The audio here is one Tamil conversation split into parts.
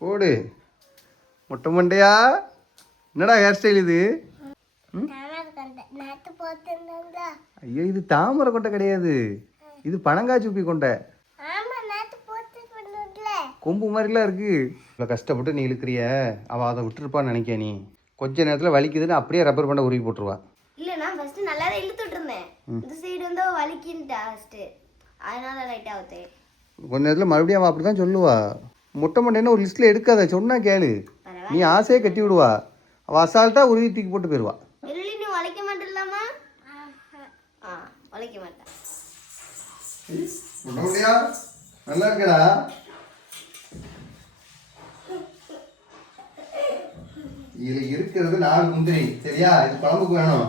போடு மொட்டை மண்டையா. என்னடா ஹேர் ஸ்டைல் இது? ஐயோ இது தாமரை கொண்டை கிடையாது, இது பனங்காச்சுப்பி கொண்டை. கொம்பு மாதிரிலாம் இருக்கு. இவ்வளோ கஷ்டப்பட்டு நீ இழுக்கிறிய, அவள் அதை விட்டுருப்பான்னு நினைக்க. நீ கொஞ்ச நேரத்தில் வலிக்குதுன்னு அப்படியே ரப்பர் பண்ண உருவி போட்டுருவா. இல்லை நான் ஃபர்ஸ்ட் நல்லா இழுத்துட்டு இருந்தேன், இந்த சைடு வந்து வலிக்கின்ட்டா ஃபர்ஸ்ட், அதனால லைட்டாக ஆகுது. கொஞ்ச நேரத்தில் மறுபடியும் அவள் அப்படி தான் சொல்லுவா. மொட்டை மண்டைன்னு ஒரு லிஸ்ட்டில் எடுக்காத, சொன்னா கேளு. நீ ஆசையே கட்டி விடுவா, அவள் அசால்ட்டாக உருவி தூக்கி போட்டு போயிடுவா. நீ வளைக்க மாட்டேலாமா? வளைக்க மாட்டேன். நல்லா இருக்கடா. இதுல இருக்கிறது 4 முந்திரி சரியா? இது குழம்புக்கு வேணும்.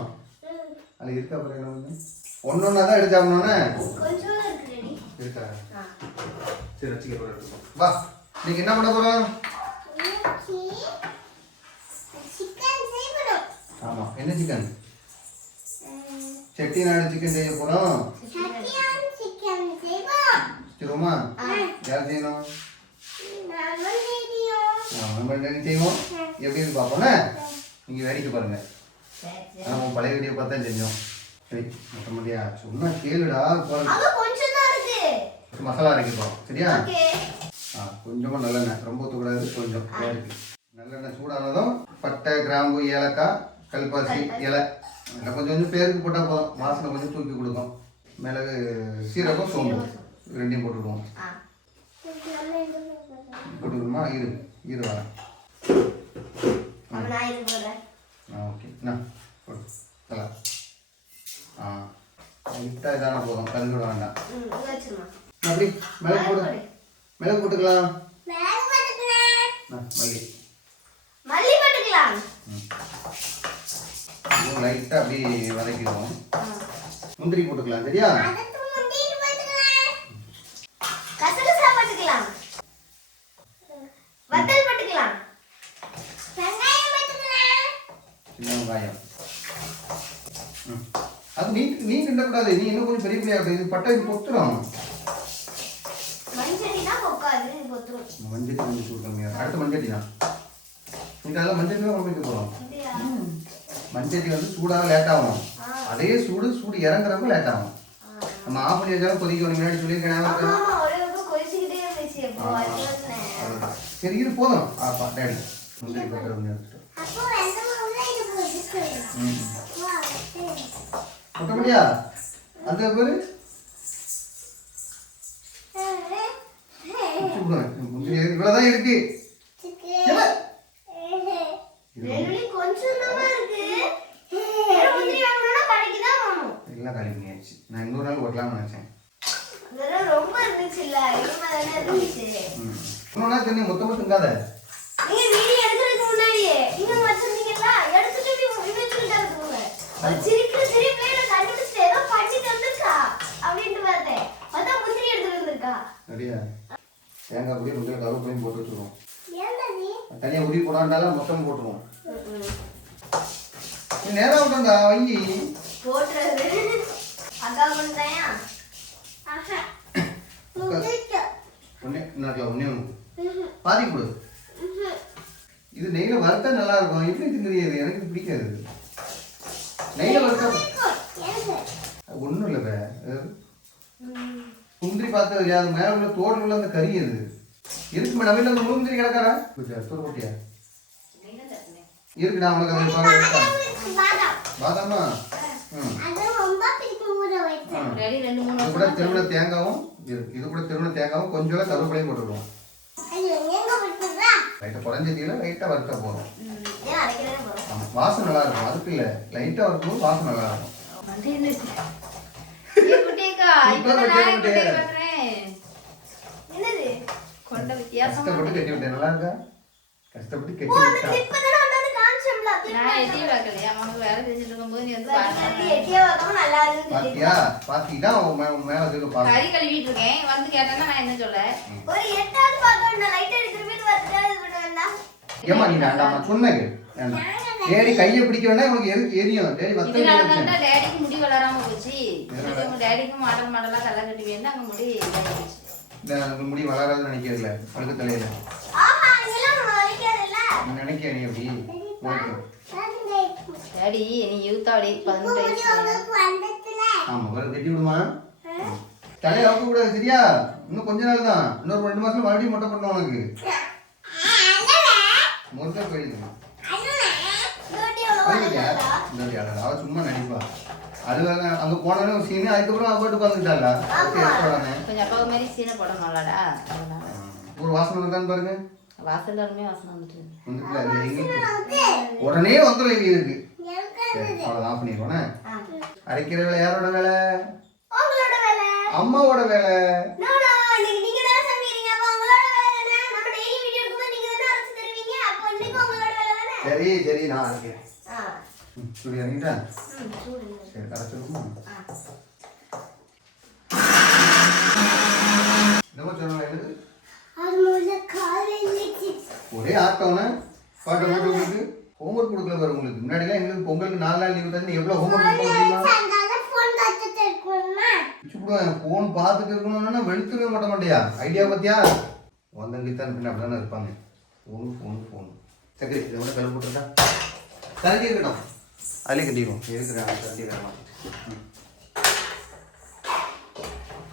அது இருக்கா பாருங்க, ஒன்னொன்னா தான் எடுத்து சாப்பிடணும்னே இருக்கா? சரி வச்சுக்க. வா இன்னைக்கு என்ன பண்ண போறோம்? ஆமா என்ன சிக்கன்? செட்டிநாடு சிக்கன் செய்ய போறோம். சரிமா? யார் செய்யணும்? நம்ம செய்வோம். எப்படி இருக்கு பார்ப்போம்னா நீங்கள் வேடிக்கை பாருங்க. ஆனால் பழைய வீடியோ பார்த்தா செஞ்சோம். சரி மொட்டை மொட்டையா சொன்னா கேளுடா. மசாலா அரைக்கிறோம் சரியா? கொஞ்சமாக நல்லெண்ணெய், ரொம்ப ஊற்றக்கூடாது, கொஞ்சம் இருக்கு. நல்லெண்ணெய் சூடானதும் பட்டை, கிராம்பு, ஏலக்காய், கல்பாசி இலை கொஞ்சம் கொஞ்சம் பேருக்கு போட்டால் போதும், வாசனை கொஞ்சம் தூக்கி கொடுக்கும். மிளகு, சீரகம், சோம்பு ரெண்டையும் போட்டுடுவோம். போட்டுக்கணுமா? இரு வரேன். ஓகே என்ன போடு நல்லா. லைட்டாக இதான போதும், கலந்து விட வேண்டாம். அப்படி மிளகு போடு, மிளகு போட்டுக்கலாம். மல்லி போட்டுக்கலாம். லைட்டாக அப்படி வதக்கிடுவோம். முந்திரி போட்டுக்கலாம் சரியா? வெங்காயம் அது நீ கிண்டக்கூடாது, நீ இன்னும் கொஞ்சம் பெரிய பிள்ளையா. இது பட்டை இது பொத்துரும். மஞ்சட்டி கொஞ்சம் சூடு கம்மியாக. அடுத்து மஞ்சட்டி தான். நீங்கள் அதெல்லாம் மஞ்சட்டி தான் வைக்க போகிறோம். மஞ்சட்டி வந்து சூடாக லேட் ஆகும். அதே சூடு இறங்குறப்ப லேட் ஆகும். நம்ம ஆஃப் பண்ணி வச்சாலும் கொதிக்க முன்னாடி சொல்லியிருக்கேன். சரி இது போதும். ஆப்பா டேடி முந்திரி பட்டை கொஞ்சம் எடுத்துட்டோம். மொட்டை முடியா அந்த பேரு முந்திரி இவ்வளவுதான் இருக்கு. எல்லாம் காலி பண்ணியாச்சு. நான் இன்னொரு நாள் ஓட்டலாம்னு நினைச்சேன். மொத்தமா திங்காத. தேங்காய் பொடி முந்திரி கருவேப்பிலையும் போட்டு வச்சுருவோம். தனியாக உருவி போடாண்டாலும் மொத்தம் போட்டுருவோம். நேரம் விட்டா வை போட்டுறது. ஒன்னே பாதி கொடு. இது நெய்ல வறுத்தா நல்லா இருக்கும். எப்படி திங்குறியது? எனக்கு பிடிக்காது. நெய்ல வறுத்தா ஒன்றும் இல்லை. முந்திரி பார்த்தது இல்லையா? அது மேலே உள்ள தோல் உள்ள அந்த கறி அது இருக்கு. மேடம் அந்த முந்திரி கிடக்காரா தூர் போட்டியா இருக்குடா உனக்கு? அது பாதாமா இது கூட திருவிழா தேங்காவும் இருக்கு. இது கூட திருவிழா தேங்காவும் கொஞ்சம் கருவேப்பிலையும் போட்டுருவோம். லைட்டாக குறைஞ்சதில்ல லைட்டாக வறுத்தா போதும். வாசம் நல்லா இருக்கும். அதுக்கு இல்லை, லைட்டாக வறுக்கும் வாசம் நல்லா இருக்கும். கஷ்டப்பட்டு கட்டி விட்டேன். நல்லா இருக்கா? கஷ்டப்பட்டு கட்டி விட்டேன். டேடி கையை பிடிக்க வேண்டாம், உனக்கு எரியும். டேடி டேடிக்கு முடி வளராம போச்சு. டேடிக்கும் மாடல் மாடலா தலை கட்டி வேணும். அங்க முடி முடி வளராதுன்னு நினைக்கிறதுல அழுக்கு தலையில நினைக்க நீ எப்படி உனக்கு டாடி நீ யூத்தாடி 18 வயசு. ஆமா வர கட்டி விடுமா தலையை அவுக்க கூடாது சரியா இன்னும் கொஞ்ச நாள் தான் இன்னொரு 2 மாசம் மறுபடியும் மொட்டை பண்ணணும் உனக்கு முருகா போயிடுங்க அவ சும்மா நடிப்பா அது அங்க போனாலும் ஒரு சீனு அதுக்கப்புறம் அவ பாட்டு உட்காந்துட்டாளா கொஞ்சம் அப்பாவு மாதிரி சீனை போட மாட்டாடா. ஒரு வாசனை இருக்கான்னு பாருங்க வாசல்ல இருமே வாசனை வந்துட்டு. உடனே வந்துடும் இங்க இருக்கு சரி அவ்வளோதான் ஆஃப் பண்ணிடுவோண்ணே அரைக்கிற வேலை யாரோட வேலை அம்மாவோட வேலை சரி சரி நான் அரைக்கிறேன் சுடி இறங்கிட்டா சரி அரைச்சிருக்குமா என்னமா சொன்னாங்க எனக்கு ஒரே ஆட்டம்னா பாட்டை போட்டு உங்களுக்கு ஹோம்ஒர்க் கொடுக்கல பாரு உங்களுக்கு முன்னாடிலாம் எங்களுக்கு பொங்கலுக்கு 4 நாள் லீவு தந்து எவ்வளோ ஹோம்ஒர்க் கொடுப்போம் ஃபோன் பார்த்துட்டு இருக்கணும்னா வெளுத்துவே மாட்ட மாட்டியா ஐடியா பார்த்தியா வந்தங்க தான் பின்ன அப்படி தானே இருப்பாங்க ஃபோன் சரி இதை விட கல் போட்டுருக்கா கரண்டி இருக்கட்டும் அதிலே கட்டிடுவோம் இருக்கிறேன் கரண்டி வேணாம்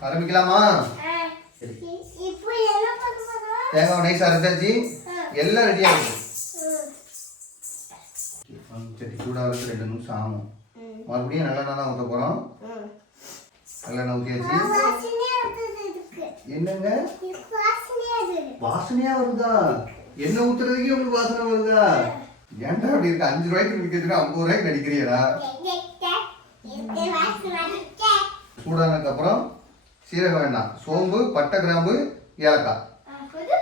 ஆரம்பிக்கலாமா சரி தேங்காய் நைஸாக அரைச்சாச்சு எல்லாம் ரெடியாக இருக்கும் சட்டி சூடாகிறதுக்கு 2 நிமிஷம் ஆகும் மறுபடியும் நல்லெண்ணெய் தான் ஊற்ற போகிறோம் நல்லெண்ணெய் ஊற்றியாச்சு என்னங்க வாசனையா வருதா என்ன ஊத்துறதுக்கே உங்களுக்கு வாசனை வருதா ஏன்டா அப்படி இருக்கு 5 ரூபாய்க்கு விற்கிறதுக்கு 50 ரூபாய்க்கு நடிக்கிறியடா சூடானதுக்கு அப்புறம் சீரகம் வேண்டாம் சோம்பு பட்டை கிராம்பு ஏலக்காய்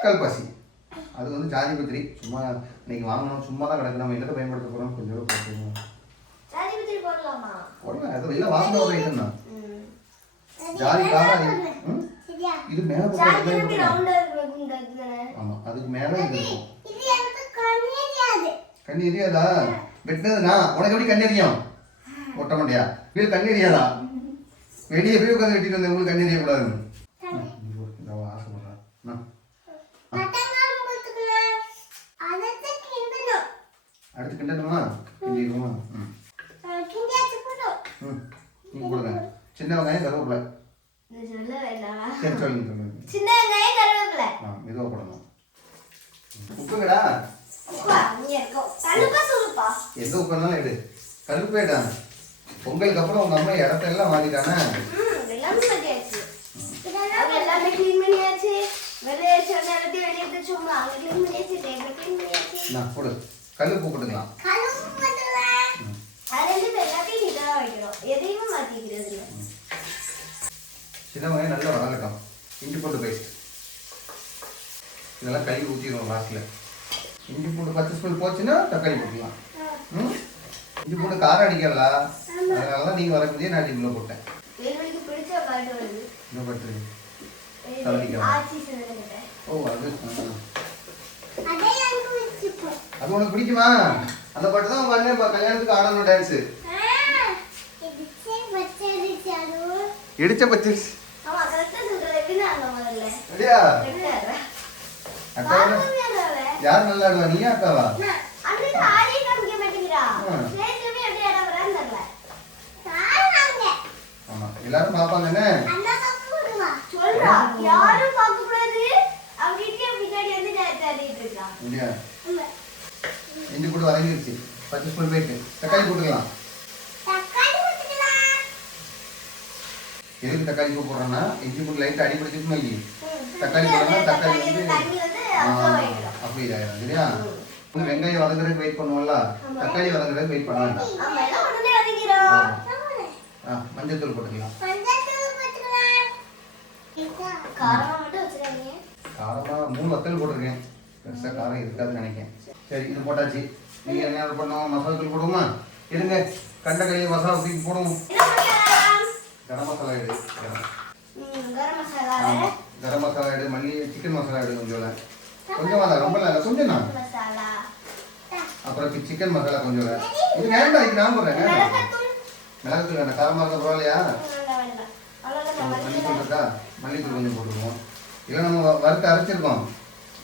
கல்பாசி அது வந்து ஜாதி பத்திரி சும்மா இன்னைக்கு வாங்கணும் சும்மா தான் கிடக்கு நம்ம என்னத்தை பயன்படுத்த போகிறோம் கொஞ்சம் போடலாம் அது வெளில வாங்க ஒரு ஐட்டம் தான் ஜாதி காரம் இது மேலே ஆமாம் அதுக்கு மேலே இது கண்ணி எரியாதா வெட்டினதுண்ணா உனக்கு எப்படி கண்ணி எரியும் ஒட்ட மாட்டியா வீடு கண்ணி எரியாதா வெளியே போய் உட்காந்து வெட்டிட்டு வந்தேன் உங்களுக்கு கண்ணி எரியக்கூடாதுன்னு ஆசைப்படுறேன் அடுத்து கிண்டணுமா கிண்டிடுவோமா நீங்கள் கொடுங்க சின்ன வெங்காயம் கருவேப்பிலை சரி சொல்லுங்க மெதுவாக போடணும் உப்புங்கடா எந்த உப்புனாலும் எடு கருப்பேடா பொங்கலுக்கு அப்புறம் உங்க அம்மா இடத்தெல்லாம் மாத்திட்டானே போடு கல்லுப்பு போட்டுக்கலாம் சின்ன வெங்காயம் நல்லா வதங்கட்டும் இஞ்சி பூண்டு பேஸ்ட் இதெல்லாம் கழுவி ஊற்றிடுவோம் லாஸ்ட்டில் இஞ்சி பூண்டு 10 ஸ்பூன் போச்சுன்னா தக்காளி போட்டுக்கலாம் இஞ்சி பூண்டு காரம் அடிக்கல அதனால தான் நீங்கள் வரக்கூடிய நான் இவ்வளோ போட்டேன் என்ன பண்ணுறது ஓ அது அது உனக்கு பிடிக்குமா அந்த பாட்டு தான் உங்க அண்ணன் கல்யாணத்துக்கு ஆடணும் டான்ஸு இடிச்ச பச்சரிசி சரியா அக்காவா யார் நல்லா ஆடுவா நீயா அக்காவா ஆமா எல்லாரும் பாப்பாங்கன்னு இஞ்சி போட்டு வதங்கிருச்சு 10 ஸ்பூன் போயிட்டு தக்காளி போட்டுக்கலாம் எதுக்கு தக்காளி பூ போடுறோன்னா இஞ்சி பூண்டு லைட்டாக அடிபடிச்சுன்னு இல்லையே தக்காளி போடுறோம்னா தக்காளி வந்து அப்படி இதாயிரும் சரியா வெங்காயம் வதங்குறதுக்கு வெயிட் பண்ணுவோம்ல தக்காளி வதங்குறதுக்கு வெயிட் பண்ண வேண்டாம் மஞ்சள் தூள் போட்டுக்கலாம் காரமாக 3 வத்தல் போட்டிருக்கேன் பெருசாக காரம் இருக்காதுன்னு நினைக்கிறேன் சரி இது போட்டாச்சு நீங்கள் என்ன பண்ணோம் மசாலா தூள் போடுவோமா இருங்க கண்டக்கறி மசாலா தூக்கி போடுவோம் கரம் மசாலா எடு கரம் மசாலா எடு மல்லி சிக்கன் மசாலா எடு கொஞ்சமாக தான் ரொம்ப இல்லை கொஞ்சம் தான் அப்புறம் சிக்கன் மசாலா கொஞ்சம் இது வேண்டாம் இதுக்கு நான் போடுறேன் மிளகுத்தூள் வேண்டாம் காரமாக இருக்க பரவாயில்லையா மல்லித்தூள் இருக்கா மல்லித்தூள் கொஞ்சம் போட்டுருவோம் இல்லை நம்ம வறுத்து அரைச்சிருக்கோம்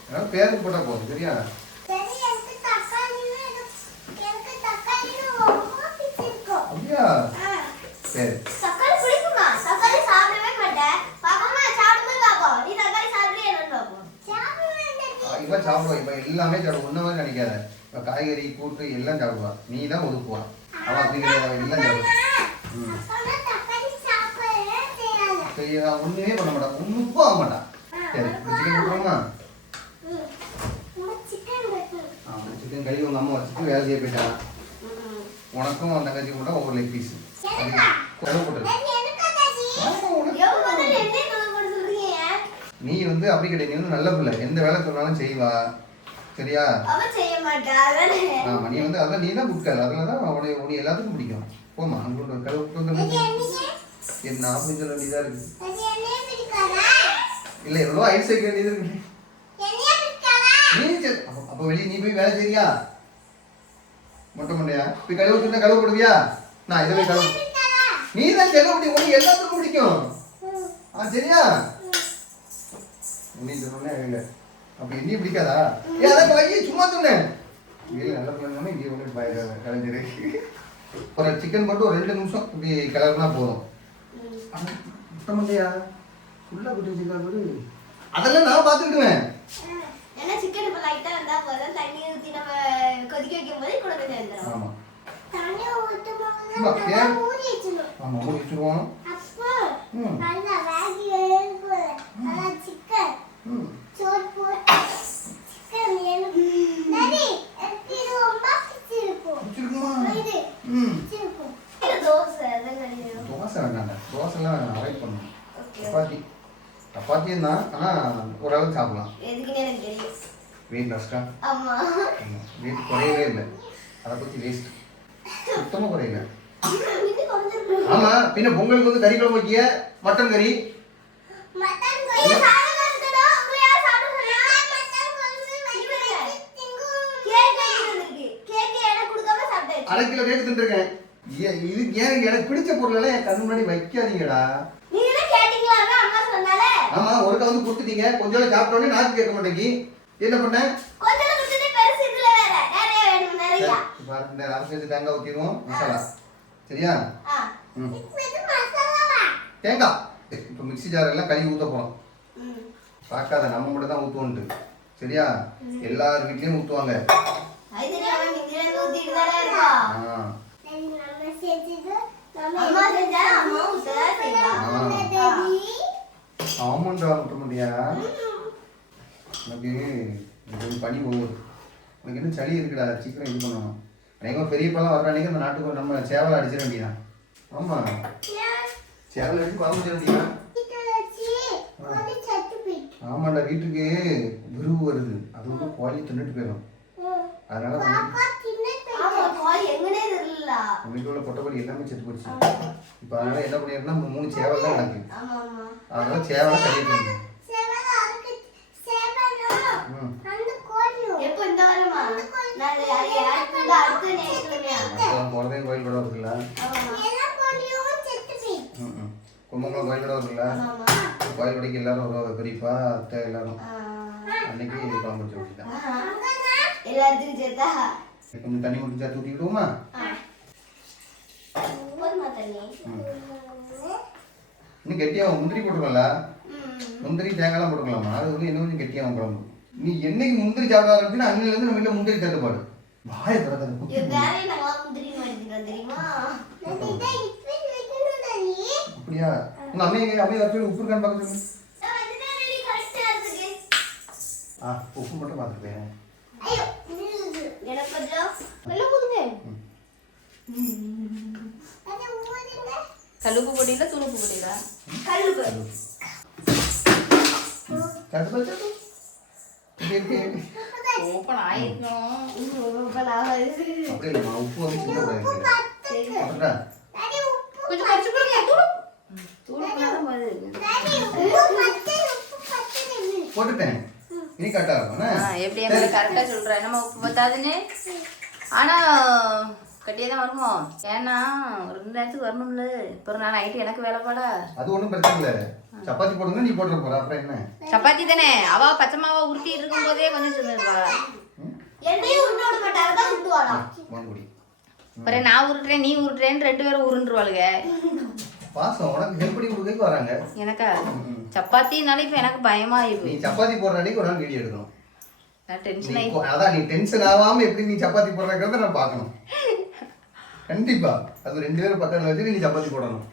அதனால பேருக்கு போட்டால் போதும் சரியா அப்படியா சரி தக்காளி பிடிக்குமா? தக்காளி சாப்பிடவே மாட்டேன். பாப்பாமா சாப்பிடும்போது பாப்போம். நீ தக்காளி சாப்பிடுறியா என்னன்னு பாப்போம். இவ சாப்பிடுவா. இவ எல்லாமே சாப்பிடுவா. ஒன்ன மாதிரி நினைக்காத. இவ காய்கறி கூட்டு எல்லாம் சாப்பிடுவா. நீ தான் ஒதுக்குவா. அவ அப்படி கிடையாது. எல்லாம் சாப்பிடுவா. சரியா ஒண்ணுமே பண்ண மாட்டா. ஒண்ணும் போக மாட்டா. சரி சிக்கன் போட்டுருமா? சிக்கன் கறி உங்க அம்மா வச்சுட்டு வேலை செய்ய போயிட்டான். உனக்கும் அந்த தங்கச்சி கூட ஒவ்வொரு லெக் பீஸ் போட்டுரு. நீ வந்து அப்படி கிடையாது. நீ வந்து நல்ல பிள்ளை. எந்த வேலை சொன்னாலும் செய்வா. சரியா? ஆமா நீ வந்து அதான் நீ தான் குட்கால். அதில் தான் உனக்கு எல்லாத்துக்கும் பிடிக்கும். போமா அங்கே ஒரு கழுவு என்ன அப்படின்னு சொல்ல வேண்டியதா இருக்கு. இல்லை எவ்வளோ ஐஸ் வைக்க வேண்டியது இருக்கு. நீ அப்போ வெளியே நீ போய் வேலை செய்றியா? மொட்டை மண்டையா போய் கழுவு சொன்னா கழுவு போடுவியா? நான் இதை போய் கழுவு. நீ தான் செலவு பிடிக்கும். உனக்கு எல்லாத்துக்கும் பிடிக்கும். சரியா? நீ சொன்னே இல்லை அப்போ என்னையும் பிடிக்காதா? அதான் வாங்கி சும்மா சொன்னேன். இல்லை நல்ல பிள்ளைங்க இங்கே ஒன்று கலைஞ்சிரு. ஒரு சிக்கன் போட்டு ஒரு 2 நிமிஷம் இப்படி கிளறுனா போதும். மொட்டை மண்டையா ஃபுல்லாக போட்டு வச்சுக்கலாம் போது அதெல்லாம் நான் பார்த்துக்கிடுவேன். ஏன்னா சிக்கன் இப்போ லைட்டாக இருந்தால் போதும். தண்ணி ஊற்றி நம்ம கொதிக்க வைக்கும் போது கூட கொஞ்சம் வந்துடும். ஆமாம் தண்ணி ஊற்றி வச்சுருவோம். தோசை வேண்டாங்க. தோசைலாம் அவாய்ட் பண்ணணும். சப்பாத்தியும் தான். ஆனால் ஓரளவுக்கு சாப்பிடலாம். வெயிட் லாஸ்டா? வெயிட் குறையவே இல்லை. அதை பற்றி வேஸ்ட் சுத்தமாக குறையல. ஆமாம் பின்ன பொங்கலுக்கு வந்து கறி குழம்பு வைக்கிய மட்டன் கறி அரை கிலோ கேக்கு தின்றுருக்கேன். இது ஏன் எனக்கு பிடிச்ச பொருளெல்லாம் என் கண்ணு முன்னாடி வைக்காதீங்கடா. ஆமா ஒருக்கா வந்து கொடுத்துட்டீங்க. கொஞ்சம் சாப்பிட்டோன்னே நாக்கு கேட்க மாட்டேங்கி என்ன பண்ண? இந்த அவசரத்து தேங்காய் ஊற்றிடுவோம். மசாலா சரியா? தேங்காய் இப்போ மிக்ஸி ஜார் எல்லாம் கழுவி ஊற்ற போகிறோம். பார்க்காத நம்ம மட்டும் தான் ஊற்றுவோன்ட்டு. சரியா? எல்லார் வீட்லேயும் ஊற்றுவாங்க. ஆமாண்டா விட்ட முடியா? எனக்கு பனி போகுது. உனக்கு என்ன சளி இருக்குடா. சீக்கிரம் இது பண்ணணும். அன்றைக்கும் பெரியப்பாலாம் வர அன்றைக்கி அந்த நாட்டுக்கு நம்ம சேவலை அடிச்சிட வேண்டியதான். ஆமாம் சேவலை அடிச்சு குழம்பு வச்சிட வேண்டியதான். ஆமாண்டா வீட்டுக்கு விருவு வருது. அது வந்து கோழி தின்னுட்டு போயிடும். அதனால உங்களுக்கு உள்ள பொட்டப்படி எல்லாமே செத்து போச்சு. இப்போ அதனால என்ன பண்ணிடுறோம்னா 3 சேவல் தான் எனக்கு. அதனால சேவலை கட்டிட்டு குழந்தைங்க கோயில் கூட வருதுல்ல. கும்பகோணம் கோயில் கூட வருதுல்ல. கோயில் கடைக்கு எல்லாரும் வருவாங்க. பெரியப்பா அத்தை எல்லாரும் அன்னைக்கு குழம்பு வச்சு விட்டுட்டேன். கொஞ்சம் தண்ணி ஊற்றி சேர்த்து ஊற்றி விடுவோமா? இன்னும் கெட்டியாக முந்திரி போட்டுக்கல. முந்திரி தேங்காய்லாம் போட்டுக்கலாமா? அது வந்து இன்னும் கொஞ்சம் கெட்டியாகும் குழம்பு. நீ என்னைக்கு முந்திரி சாப்பிட ஆரம்பிச்சுன்னா அன்னிலேருந்து நம்ம வீட்டில் முந்திரி தட்டுப்பாடு. வாயை திறக்காத அப்படியா? உங்க அம்மையை வச்சு உப்பு இருக்கான்னு பார்க்க சொல்லு. உப்பு மட்டும் பார்த்துருப்பேன். கல்லுப்பு பொடியில துணுப்பு பொடியில ஓப்பன் ஆயிருக்கணும். உப்பு வந்து கொஞ்சம் குறைச்சு போடுங்க. போட்டுட்டேன். இனி கரெக்டா இருக்கும். எப்படி கரெக்டா சொல்றேன். நம்ம உப்பு பத்தாதுன்னு ஆனா கட்டியே தான் வருமோ? ஏன்னா ஒரு 2 நேரத்துக்கு வரணும்ல. இப்போ நான் நைட்டு எனக்கு வேலைப்பாடா. அது ஒன்றும் பிரச்சனை இல்லை. சப்பாத்தி போடுங்க நீ போட்டுற போற. அப்புறம் என்ன சப்பாத்தி தானே? அவ பச்சை மாவை உருட்டி இருக்கும் போதே கொஞ்சம் சொல்லிருப்பா. என்னையும் உருட்ட விட மாட்டாங்க தான் சுட்டுவாடா. வாங்குடி அப்புறம் நான் உருட்டுறேன் நீ உருட்டுறேன்னு 2 பேரும் உருண்டுருவாளுங்க. பாசம் உனக்கு ஹெல்ப் பண்ணி கொடுக்க வராங்க. எனக்கா சப்பாத்தினாலே இப்போ எனக்கு பயமா நீ ஆயிடுது. சப்பாத்தி போடுற அன்னைக்கு ஒரு நாள் வீடியோ எடுக்கணும். நான் டென்ஷன் நீ ஆகி அதான் நீ டென்ஷன் ஆகாம எப்படி நீ சப்பாத்தி போடுறங்கிறத நான் பார்க்கணும். கண்டிப்பா அது 2 பேரும் பக்கத்துல வச்சு நீ சப்பாத்தி போடணும்.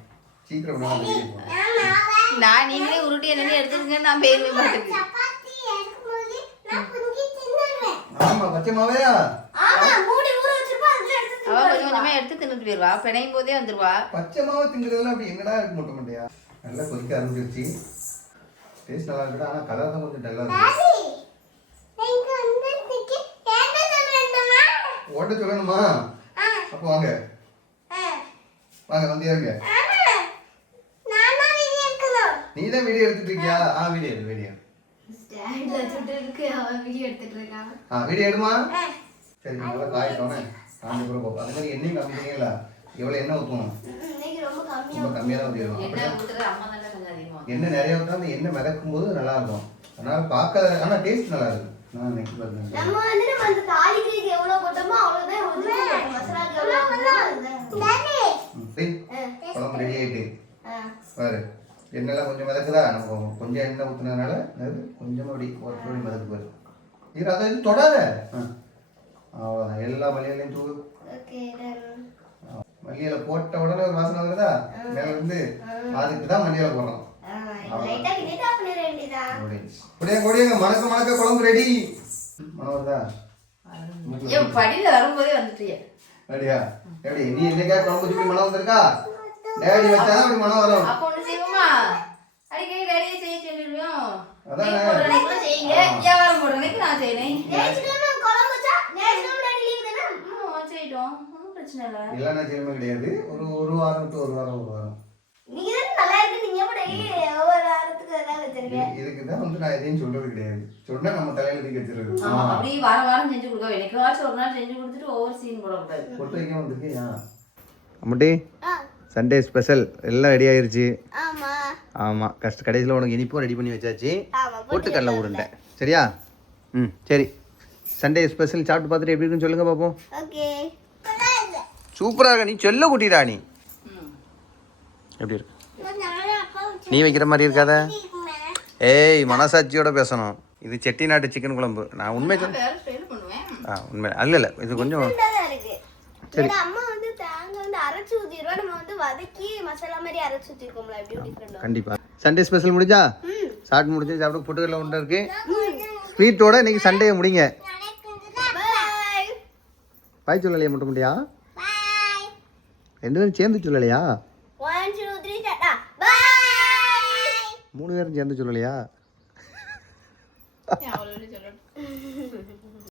சீக்கிரம் நான் வீடியோ போடுறேன். நான் நீங்களே உருட்டி என்னென்ன எடுத்துருங்க நான் பேருமே பார்த்துக்கு. சப்பாத்தி எடுக்கும்போது நான் புங்கி தின்னுவேன். ஆமா பச்சை மாவையா ஆமா மூடி ஊற வச்சிருப்பா அதுல எடுத்து அவ கொஞ்சம் கொஞ்சமா எடுத்து தின்னுட்டு போயிருவா. பிணையும் போதே வந்துருவா. பச்சை மாவை திங்கிறதுலாம் அப்படி என்னடா இருக்கு முட்டை முட்டையா. நல்லா கொதிக்க ஆரம்பிச்சிருச்சு. டேஸ்ட் நல்லா இருக்குடா ஆனா கலர் தான் கொஞ்சம் டல்லா இருக்கு. டாடி நீங்க வந்து இன்னைக்கு என்ன சொல்லணுமா? ஓட்ட சொல்லணுமா? அப்போ வாங்க வாங்க வந்து இருங்க. நானா வீடியோ எடுக்கணும். நீ தான் வீடியோ எடுத்துட்டு இருக்கியா? வீடியோ எடு வீடியோ. ஸ்டாண்ட்ல சுட்டு இருக்கு அவன் வீடியோ எடுத்துட்டு இருக்கான். வீடியோ எடுமா. சரி நல்லா காயிட்டோனே காஞ்சி கூட போப்பா. அதே மாதிரி எண்ணெயும் கம்மிங்களா? எவ்வளவு எண்ணெய் ஊற்றணும்? இன்னைக்கு ரொம்ப கம்மியா ரொம்ப கம்மியாக தான் ஊற்றிடணும். என்ன ஊத்துறது அம்மா தானே கொஞ்சம் அதிகமா. எண்ணெய் நிறைய ஊற்றினா அந்த எண்ணெய் மிதக்கும் போது நல்லா இருக்கும். அதனால பார்க்க ஆனால் டேஸ்ட் நல்லா இருக்கு. நான் நெக்ஸ்ட் பார்த்தேன். நம்ம அந்த தாளிக்கு எவ்வளவு போட்டோமோ அவ்வளவுதான் ஊத்தணும். மசாலாக்கு எவ்வளவு போட்டோமோ டாடி குழம்பு ரெடி ஆயிட்டு பாரு. எண்ணெய்லாம் கொஞ்சம் மிதக்குதா? நம்ம கொஞ்சம் எண்ணெய் ஊற்றுனதுனால அது கொஞ்சமாக அப்படி ஒரு பொடி மிதக்கு பாரு. இது அதை இது தொடாத. அவ்வளோதான் எல்லா மல்லியிலையும் தூவு. Okay done. மல்லியில போட்ட உடனே ஒரு வாசனை வருதா மேல இருந்து? அதுக்கு தான் மல்லியில போடுறோம். லைட்டா கிட்ட பண்ணிர வேண்டியதா. அப்படியே கொடியங்க மணக்க மணக்க குழம்பு ரெடி. மனம் வருதா? ஏன் படியில வரும்போதே வந்துட்டியே. ரெடியா? எப்படி நீ என்னைக்கா குழம்பு வச்சு மனம் வந்திருக்கா? டேடி வச்சாதான் அப்படி மனம் வரும். அப்போ ஒண்ணு செய்வோமா? அடிக்கடி டேடியை செய்ய சொல்லிடுவோம். அதானே. நீங்க போடுற அன்னைக்கு கூட செய்யுங்க. வியாபாரம் போடுற அன்னைக்கு நான் செய்யறேன். நேச்சுரலா குழம்பு வச்சா நேச்சுரலா டாடி லீவ் தானே. செய்யட்டும். ஒன்றும் பிரச்சனை இல்லை. இல்லைன்னா செய்யவே கிடையாது. ஒரு வாரம் டு ஒரு வாரம். நீங்க தான் நல்லா இருக்கு நீங்க எப்படி ஒவ்வொரு வாரத்துக்கு ஏதாவது வச்சிருக்கீங்க. இதுக்கு தான் வந்து நான் எதையும் சொல்றது கிடையாது. சொன்னா நம்ம தலையில தூக்கி வச்சிருது. ஆமா, அப்படியே வாரம் வாரம் செஞ்சு கொடுக்க. என்னைக்காச்சும் ஒரு நாள் செஞ்சு கொடுத்துட்டு ஒவ்வொரு சீன் போடக்கூடாது. பொட்டு வைக்க வந்திருக்கியா? அம்முட்டி சண்டே ஸ்பெஷல் எல்லாம் ரெடி ஆயிருச்சு. ஆமா ஆமாம் கடைசியில் உனக்கு இனிப்பும் ரெடி பண்ணி வச்சாச்சு. ஆமா பொட்டுக்கடலை உருண்டை சரியா? சரி சண்டே ஸ்பெஷல் சாப்பிட்டு பார்த்துட்டு எப்படி இருக்குன்னு சொல்லுங்க பார்ப்போம். ஓகே சூப்பராக இருக்க. நீ சொல்ல குட்டிடா நீ. எப்படி இருக்கு? நீ வைக்கிற மாதிரி இருக்காத. ஏய் மனசாட்சியோட பேசணும். இது செட்டிநாட்டு சிக்கன் குழம்பு. நான் உண்மை பண்ணுவேன். உண்மை இல்லை இது கொஞ்சம் இருக்கு. சரி அம்மா வந்து தேங்காய் வந்து அரைச்சு ஊத்திடுவா. நம்ம வந்து வதக்கி மசாலா மாதிரி அரைச்சு ஊத்திருக்கோம்ல எப்படி டிஃபரெண்டா. கண்டிப்பா சண்டே ஸ்பெஷல் முடிஞ்சா சாப்பிட்டு முடிஞ்சு சாப்பிட்டு பொட்டுக்கடலை உருண்டை இருக்கு. ஸ்வீட்டோட இன்னைக்கு சண்டே முடிங்க. பை பாய் சொல்லலையா மட்டும் முடியா? 2 பேரும் சேர்ந்து சொல்லலையா? 1 2 3 டாடா பை. 3 பேரும் சேர்ந்து சொல்லலையா? அவ்வளவு